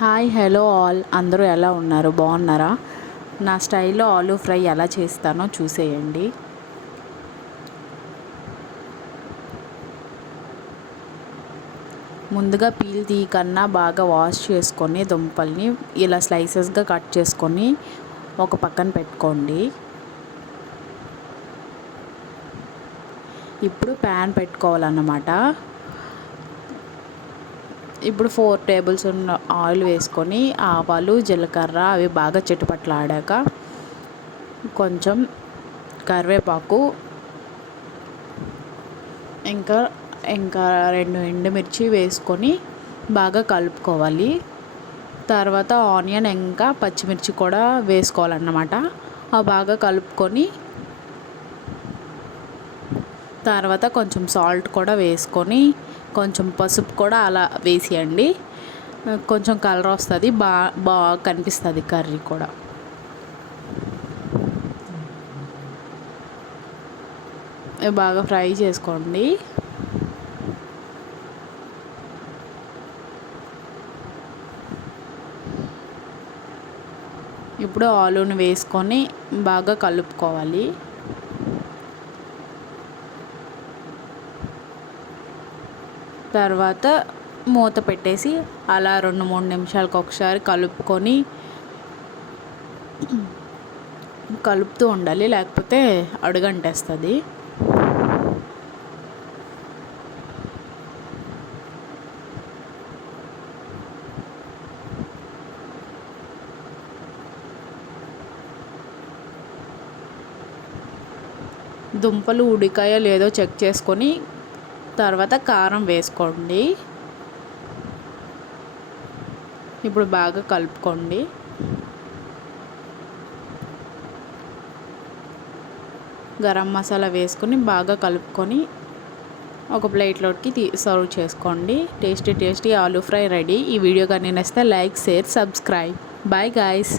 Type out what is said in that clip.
Hi hello all అందరూ ఎలా ఉన్నారు? బాగున్నారా? నా స్టైల్లో ఆలూ ఫ్రై ఎలా చేస్తానో చూసేయండి. ముందుగా పీల్ తీయకన్నా బాగా వాష్ చేసుకొని దుంపల్ని ఇలా స్లైసెస్గా కట్ చేసుకొని ఒక పక్కన పెట్టుకోండి. ఇప్పుడు ప్యాన్ పెట్టుకోవాలన్నమాట. ఇప్పుడు 4 టేబుల్ స్పూన్ ఆయిల్ వేసుకొని ఆవాలు జీలకర్ర అవి బాగా చిటపట్లాడాక కొంచెం కరివేపాకు ఇంకా ఇంకా 2 ఎండుమిర్చి వేసుకొని బాగా కలుపుకోవాలి. తర్వాత ఆనియన్ ఇంకా పచ్చిమిర్చి కూడా వేసుకోవాలన్నమాట. అవి బాగా కలుపుకొని తర్వాత కొంచెం సాల్ట్ కూడా వేసుకొని కొంచెం పసుపు కూడా అలా వేసేయండి. కొంచెం కలర్ వస్తుంది, బాగా కనిపిస్తుంది కర్రీ కూడా. బాగా ఫ్రై చేసుకోండి. ఇప్పుడు ఆలూని వేసుకొని బాగా కలుపుకోవాలి. తర్వాత మూత పెట్టేసి అలా 2-3 నిమిషాలకు ఒకసారి కలుపుతూ ఉండాలి, లేకపోతే అడుగంటేస్తుంది. దుంపలు ఉడికాయో లేదో చెక్ చేసుకొని తర్వాత కారం వేసుకోండి. ఇప్పుడు బాగా కలుపుకోండి. గరం మసాలా వేసుకొని బాగా కలుపుకొని ఒక ప్లేట్లోకి సర్వ్ చేసుకోండి. Tasty aloo fry ready. ఈ వీడియో కానీ నచ్చితే like, share, subscribe. Bye guys.